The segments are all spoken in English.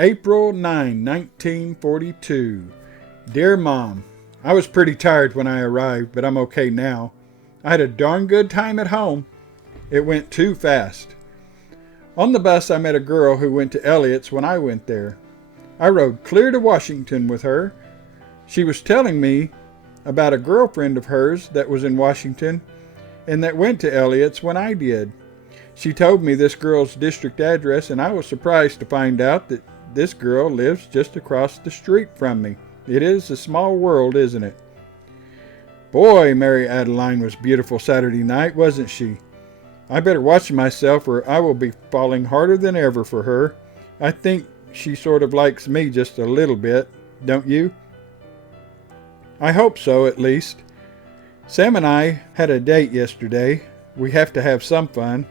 April 9, 1942. Dear Mom, I was pretty tired when I arrived, but I'm okay now. I had a darn good time at home. It went too fast. On the bus, I met a girl who went to Elliott's when I went there. I rode clear to Washington with her. She was telling me about a girlfriend of hers that was in Washington and that went to Elliott's when I did. She told me this girl's district address, and I was surprised to find out that this girl lives just across the street from me. It is a small world, isn't it? Boy, Mary Adeline was beautiful Saturday night, wasn't she? I better watch myself or I will be falling harder than ever for her. I think she sort of likes me just a little bit, don't you? I hope so, at least. Sam and I had a date yesterday. We have to have some fun.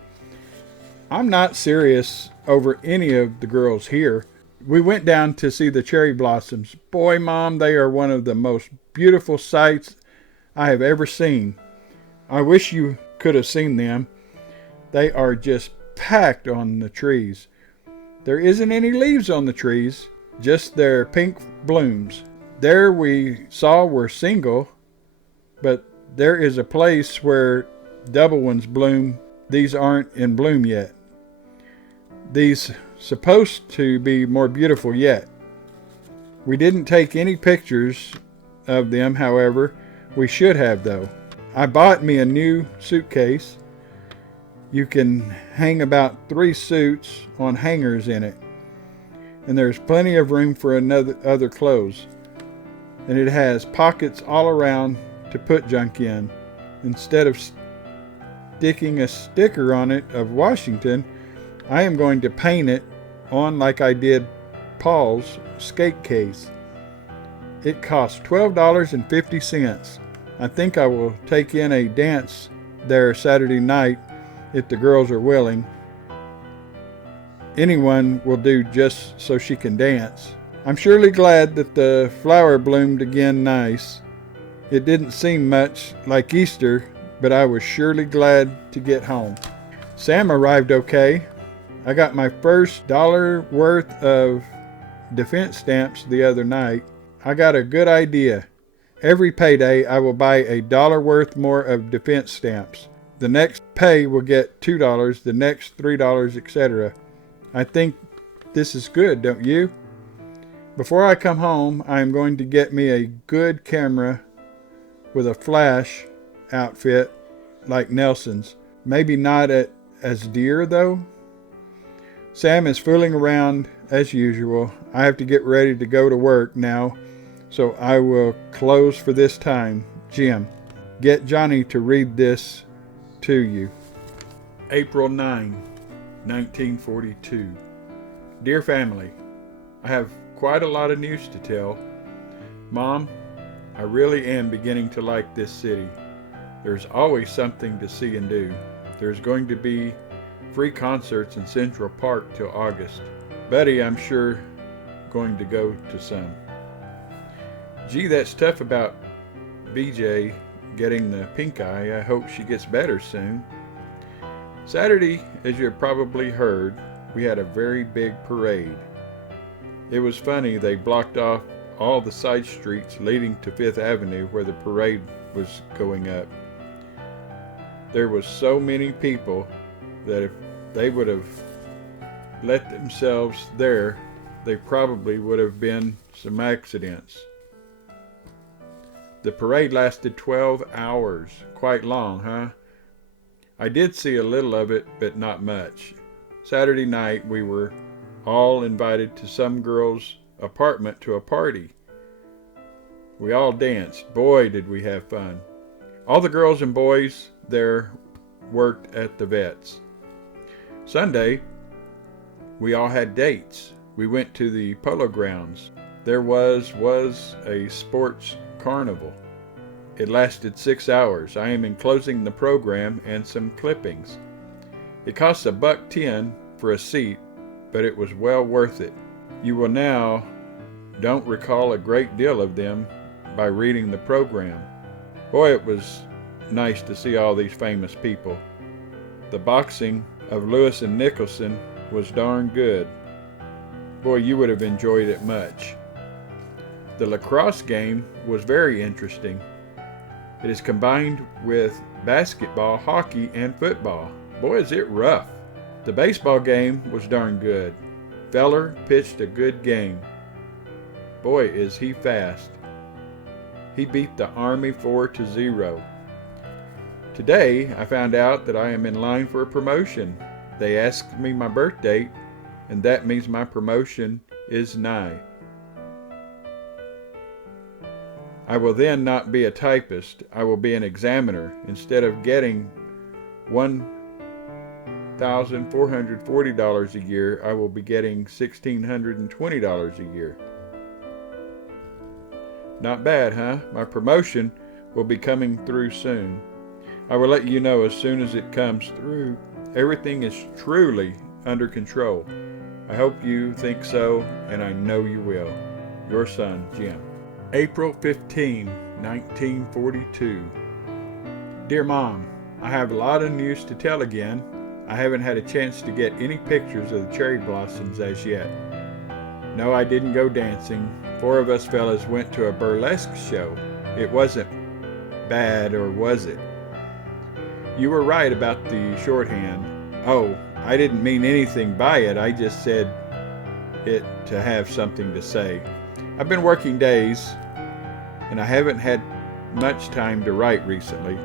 I'm not serious over any of the girls here. We went down to see the cherry blossoms. Boy, Mom, they are one of the most beautiful sights I have ever seen. I wish you could have seen them. They are just packed on the trees. There isn't any leaves on the trees, just their pink blooms. There we saw were single, but there is a place where double ones bloom. These aren't in bloom yet. These supposed to be more beautiful yet. We didn't take any pictures of them, however. We should have, though. I bought me a new suitcase. You can hang about 3 suits on hangers in it. And there's plenty of room for other clothes. And it has pockets all around to put junk in. Instead of sticking a sticker on it of Washington, I am going to paint it on like I did Paul's skate case. It cost $12.50. I think I will take in a dance there Saturday night if the girls are willing. Anyone will do just so she can dance. I'm surely glad that the flower bloomed again nice. It didn't seem much like Easter, but I was surely glad to get home. Sam arrived okay. I got my first $1 worth of defense stamps the other night. I got a good idea. Every payday I will buy $1 worth more of defense stamps. The next pay will get $2, the next $3, etc. I think this is good, don't you? Before I come home, I am going to get me a good camera with a flash outfit like Nelson's. Maybe not as dear though. Sam is fooling around as usual. I have to get ready to go to work now, so I will close for this time. Jim, get Johnny to read this to you. April 9, 1942. Dear family, I have quite a lot of news to tell. Mom, I really am beginning to like this city. There's always something to see and do. There's going to be free concerts in Central Park till August. Betty, I'm sure, going to go to some. Gee, that's tough about BJ getting the pink eye. I hope she gets better soon. Saturday, as you have probably heard, we had a very big parade. It was funny, they blocked off all the side streets leading to Fifth Avenue where the parade was going up. There was so many people that if they would have let themselves there, there probably would have been some accidents. The parade lasted 12 hours. Quite long, huh? I did see a little of it, but not much. Saturday night, we were all invited to some girl's apartment to a party. We all danced. Boy, did we have fun. All the girls and boys there worked at the vets. Sunday, we all had dates. We went to the polo grounds. There was a sports carnival. It lasted 6 hours. I am enclosing the program and some clippings. It costs $1.10 for a seat, but it was well worth it. You will now don't recall a great deal of them by reading the program. Boy, it was nice to see all these famous people. The boxing of Lewis and Nicholson was darn good. Boy, you would have enjoyed it much. The lacrosse game was very interesting. It is combined with basketball, hockey, and football. Boy, is it rough. The baseball game was darn good. Bellaire pitched a good game. Boy, is he fast. He beat the Army 4-0. Today, I found out that I am in line for a promotion. They asked me my birth date, and that means my promotion is nigh. I will then not be a typist. I will be an examiner. Instead of getting $1,440 a year, I will be getting $1,620 a year. Not bad, huh? My promotion will be coming through soon. I will let you know as soon as it comes through. Everything is truly under control. I hope you think so, and I know you will. Your son, Jim. April 15, 1942. Dear Mom, I have a lot of news to tell again. I haven't had a chance to get any pictures of the cherry blossoms as yet. No, I didn't go dancing. 4 of us fellas went to a burlesque show. It wasn't bad, or was it? You were right about the shorthand. Oh, I didn't mean anything by it. I just said it to have something to say. I've been working days, and I haven't had much time to write recently.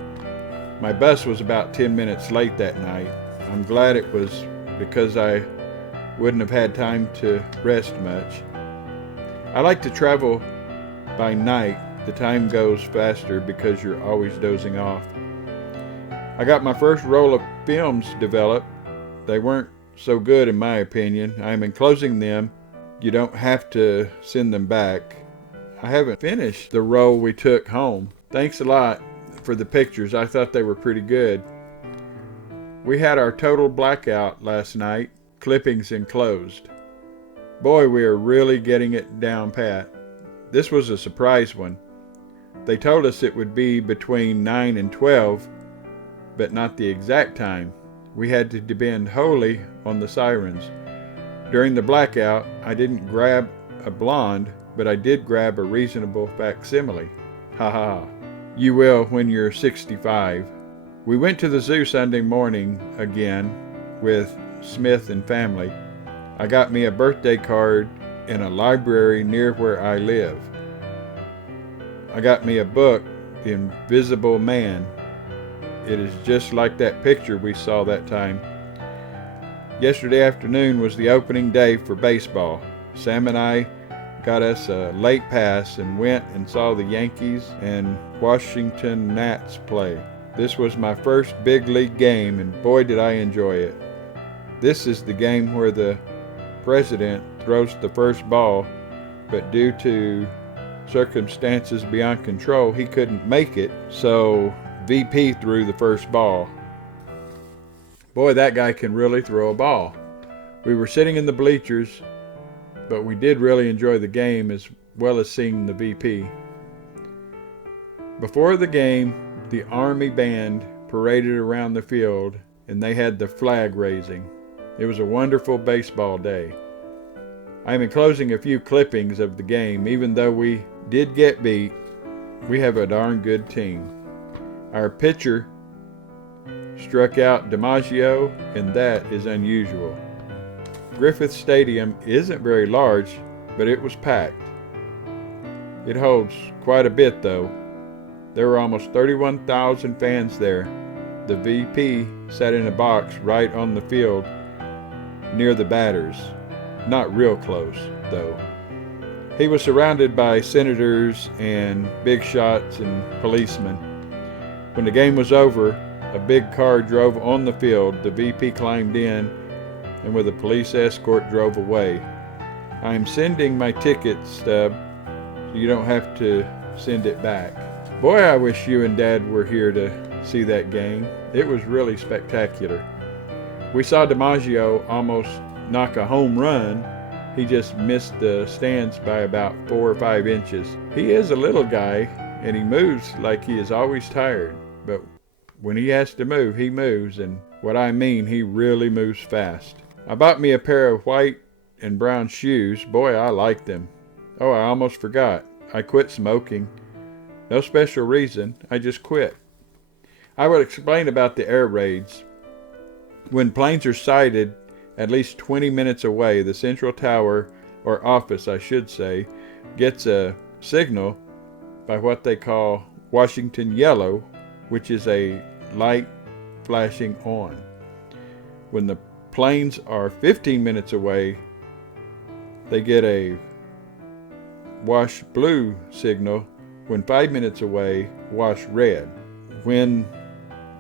My bus was about 10 minutes late that night. I'm glad it was, because I wouldn't have had time to rest much. I like to travel by night. The time goes faster because you're always dozing off. I got my first roll of films developed. They weren't so good in my opinion. I am enclosing them. You don't have to send them back. I haven't finished the roll we took home. Thanks a lot for the pictures. I thought they were pretty good. We had our total blackout last night. Clippings enclosed. Boy, we are really getting it down pat. This was a surprise one. They told us it would be between 9 and 12, but not the exact time. We had to depend wholly on the sirens. During the blackout, I didn't grab a blonde, but I did grab a reasonable facsimile. Ha ha. You will when you're 65. We went to the zoo Sunday morning again with Smith and family. I got me a birthday card in a library near where I live. I got me a book, The Invisible Man. It is just like that picture we saw that time. Yesterday afternoon was the opening day for baseball. Sam and I got us a late pass and went and saw the Yankees and Washington Nats play. This was my first big league game, and boy did I enjoy it. This is the game where the president throws the first ball, but due to circumstances beyond control, he couldn't make it, so VP threw the first ball. Boy, that guy can really throw a ball. We were sitting in the bleachers, but we did really enjoy the game as well as seeing the VP. Before the game, the Army band paraded around the field, and they had the flag raising. It was a wonderful baseball day. I am enclosing a few clippings of the game. Even though we did get beat, we have a darn good team. Our pitcher struck out DiMaggio, and that is unusual. Griffith Stadium isn't very large, but it was packed. It holds quite a bit though. There were almost 31,000 fans there. The VP sat in a box right on the field near the batters. Not real close though. He was surrounded by senators and big shots and policemen. When the game was over, a big car drove on the field. The VP climbed in and with a police escort drove away. I am sending my ticket stub so you don't have to send it back. Boy, I wish you and Dad were here to see that game. It was really spectacular. We saw DiMaggio almost knock a home run. He just missed the stands by about 4 or 5 inches. He is a little guy and he moves like he is always tired, but when he has to move, he moves, and what I mean, he really moves fast. I bought me a pair of white and brown shoes. Boy, I like them. Oh, I almost forgot. I quit smoking. No special reason. I just quit. I will explain about the air raids. When planes are sighted at least 20 minutes away, the central tower, or office I should say, gets a signal by what they call Washington yellow, which is a light flashing on. When the planes are 15 minutes away, they get a wash blue signal. When 5 minutes away, wash red. When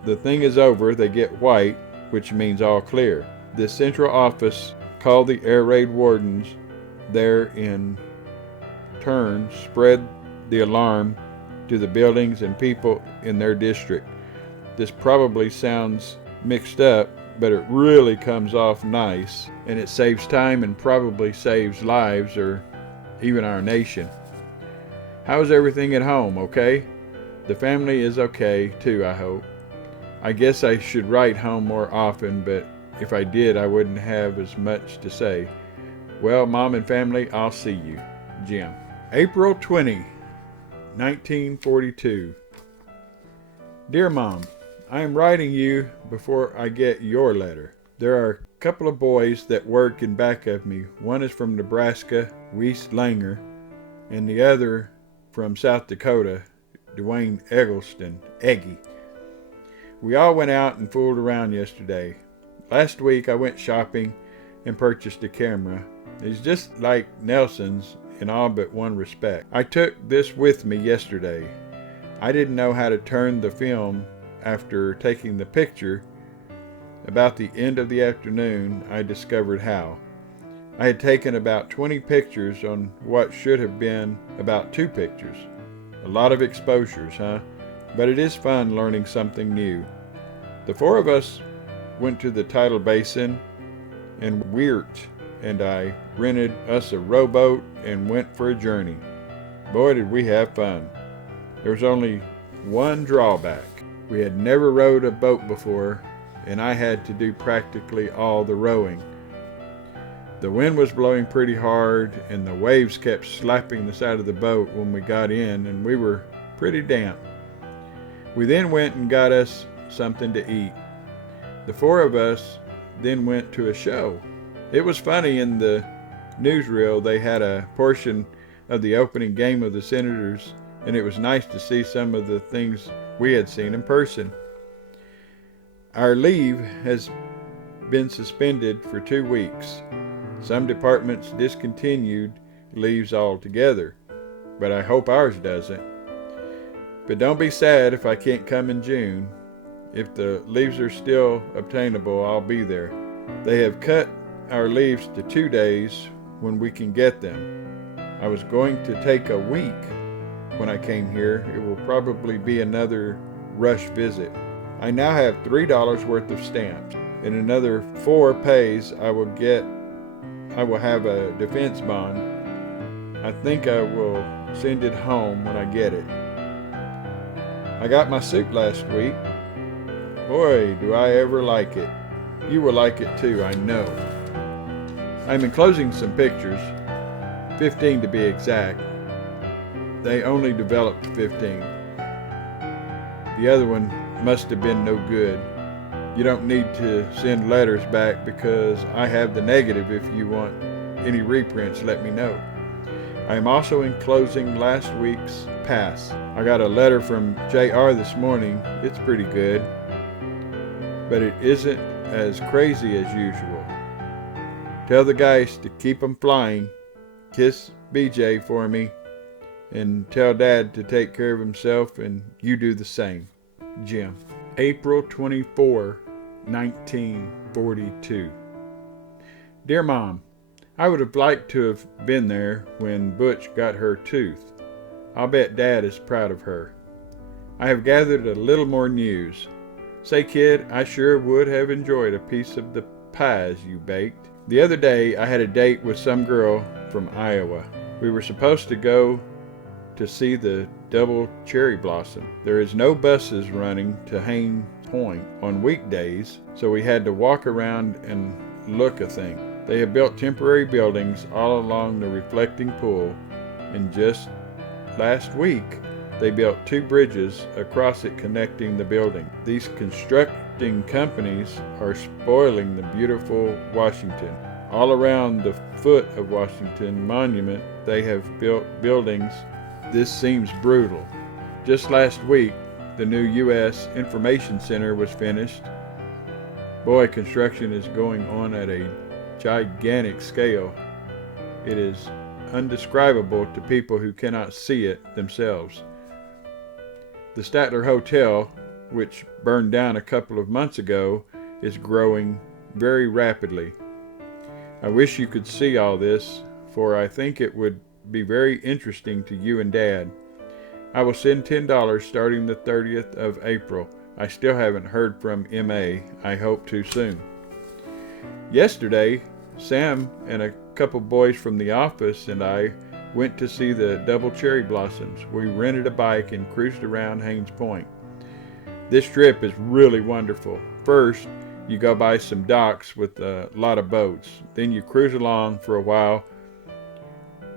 the thing is over, they get white, which means all clear. The central office called the air raid wardens there in turn spread the alarm to the buildings and people in their district. This probably sounds mixed up, but it really comes off nice, and it saves time and probably saves lives or even our nation. How's everything at home? Okay? The family is okay too, I hope. I guess I should write home more often, but if I did, I wouldn't have as much to say. Well, Mom and family, I'll see you. Jim. April 20, 1942. Dear Mom, I am writing you before I get your letter. There are a couple of boys that work in back of me. One is from Nebraska, Weiss Langer, and the other from South Dakota, Dwayne Eggleston, Eggy. We all went out and fooled around yesterday. Last week I went shopping and purchased a camera. It's just like Nelson's in all but one respect. I took this with me yesterday. I didn't know how to turn the film after taking the picture. About the end of the afternoon, I discovered how. I had taken about 20 pictures on what should have been about 2 pictures. A lot of exposures, huh? But it is fun learning something new. The 4 of us went to the tidal basin and Weert and I rented us a rowboat and went for a journey. Boy, did we have fun. There was only one drawback. We had never rowed a boat before, and I had to do practically all the rowing. The wind was blowing pretty hard, and the waves kept slapping the side of the boat when we got in, and we were pretty damp. We then went and got us something to eat. The 4 of us then went to a show. It was funny, in the newsreel they had a portion of the opening game of the Senators, and it was nice to see some of the things we had seen in person. Our leave has been suspended for 2 weeks. Some departments discontinued leaves altogether, but I hope ours doesn't. But don't be sad if I can't come in June. If the leaves are still obtainable, I'll be there. They have cut our leaves to 2 days when we can get them. I was going to take a week when I came here. It will probably be another rush visit. I now have $3 worth of stamps. In another 4 pays, I will have a defense bond. I think I will send it home when I get it. I got my suit last week. Boy, do I ever like it. You will like it too, I know. I'm enclosing some pictures, 15 to be exact. They only developed 15. The other one must have been no good. You don't need to send letters back because I have the negative. If you want any reprints, let me know. I am also enclosing last week's pass. I got a letter from JR this morning. It's pretty good, but it isn't as crazy as usual. Tell the guys to keep them flying. Kiss BJ for me, and tell Dad to take care of himself, and you do the same. Jim. April 24, 1942. Dear Mom, I would have liked to have been there when Butch got her tooth. I'll bet Dad is proud of her. I have gathered a little more news. Say, kid, I sure would have enjoyed a piece of the pies you baked. The other day, I had a date with some girl from Iowa. We were supposed to go to see the double cherry blossom. There is no buses running to Haines Point on weekdays, so we had to walk around and look a thing. They have built temporary buildings all along the reflecting pool, and just last week they built 2 bridges across it connecting the building. These constructing companies are spoiling the beautiful Washington. All around the foot of Washington Monument they have built buildings. This seems brutal. Just last week the new U.S. Information Center was finished. Boy, construction is going on at a gigantic scale. It is undescribable to people who cannot see it themselves. The Statler Hotel, which burned down a couple of months ago, is growing very rapidly. I wish you could see all this, for I think it would be very interesting to you and Dad. I will send $10 starting the 30th of April. I still haven't heard from M.A. I hope to soon. Yesterday, Sam and a couple boys from the office and I went to see the double cherry blossoms. We rented a bike and cruised around Haynes Point. This trip is really wonderful. First, you go by some docks with a lot of boats. Then you cruise along for a while,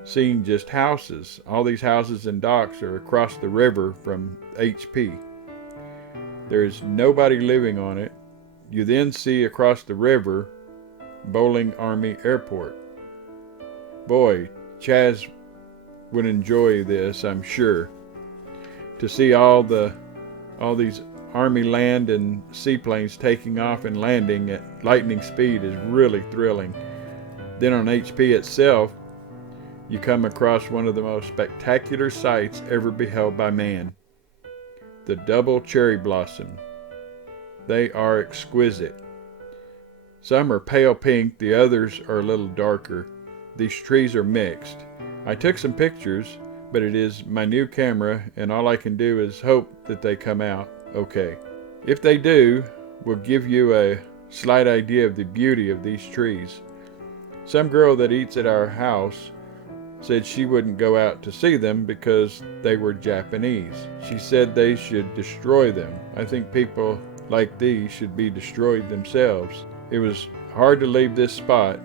seeing just houses. All these houses and docks are across the river from HP. There's nobody living on it. You then see across the river Bowling Army Airport. Boy, Chaz would enjoy this, I'm sure. To see all these Army land and seaplanes taking off and landing at lightning speed is really thrilling. Then on HP itself, you come across one of the most spectacular sights ever beheld by man. The double cherry blossom. They are exquisite. Some are pale pink, the others are a little darker. These trees are mixed. I took some pictures, but it is my new camera and all I can do is hope that they come out okay. If they do, we'll give you a slight idea of the beauty of these trees. Some girl that eats at our house said she wouldn't go out to see them because they were Japanese. She said they should destroy them. I think people like these should be destroyed themselves. It was hard to leave this spot,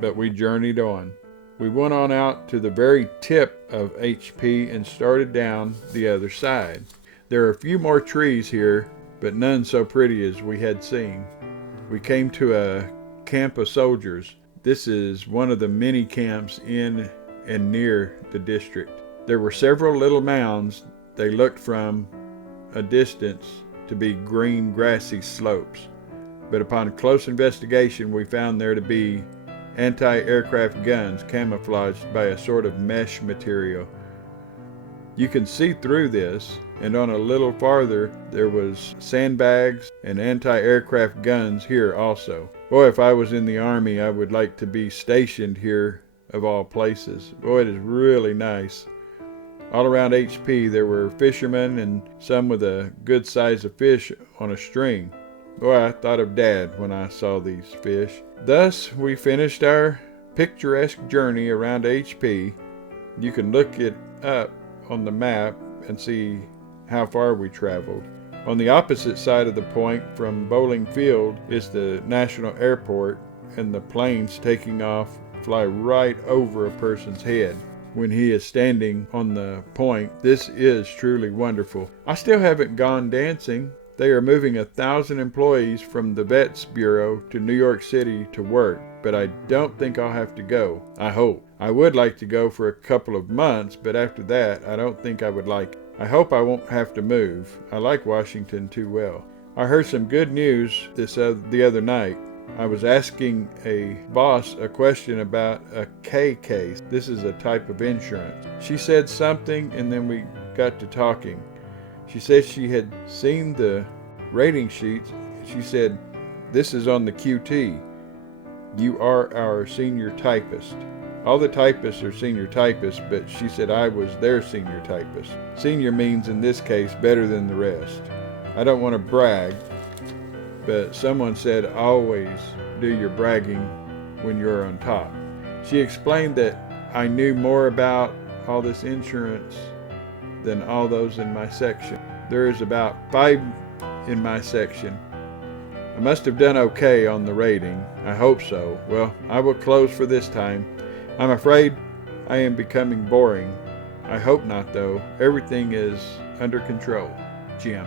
but we journeyed on. We went on out to the very tip of HP and started down the other side. There are a few more trees here, but none so pretty as we had seen. We came to a camp of soldiers. This is one of the many camps in and near the district. There were several little mounds. They looked from a distance to be green grassy slopes, but upon close investigation we found there to be anti-aircraft guns camouflaged by a sort of mesh material. You can see through this, and on a little farther there was sandbags and anti-aircraft guns here also. Boy, if I was in the Army I would like to be stationed here of all places. Boy, it is really nice. All around HP there were fishermen and some with a good size of fish on a string. Boy, I thought of Dad when I saw these fish. Thus we finished our picturesque journey around HP. You can look it up on the map and see how far we traveled. On the opposite side of the point from Bowling Field is the National Airport, and the planes taking off fly right over a person's head when he is standing on the point. This is truly wonderful. I still haven't gone dancing. They are moving 1,000 employees from the Vets Bureau to New York City to work, but I don't think I'll have to go. I hope. I would like to go for a couple of months, but after that, I don't think I would like it. I hope I won't have to move. I like Washington too well. I heard some good news the other night. I was asking a boss a question about a K case. This is a type of insurance. She said something and then we got to talking. She said she had seen the rating sheets. She said, "This is on the QT. You are our senior typist." All the typists are senior typists, but she said I was their senior typist. Senior means in this case better than the rest. I don't want to brag, but someone said always do your bragging when you're on top. She explained that I knew more about all this insurance than all those in my section. There is about 5 in my section, I must have done okay on the rating. I hope so. Well, I will close for this time. I'm afraid I am becoming boring. I hope not, though. Everything is under control. Jim.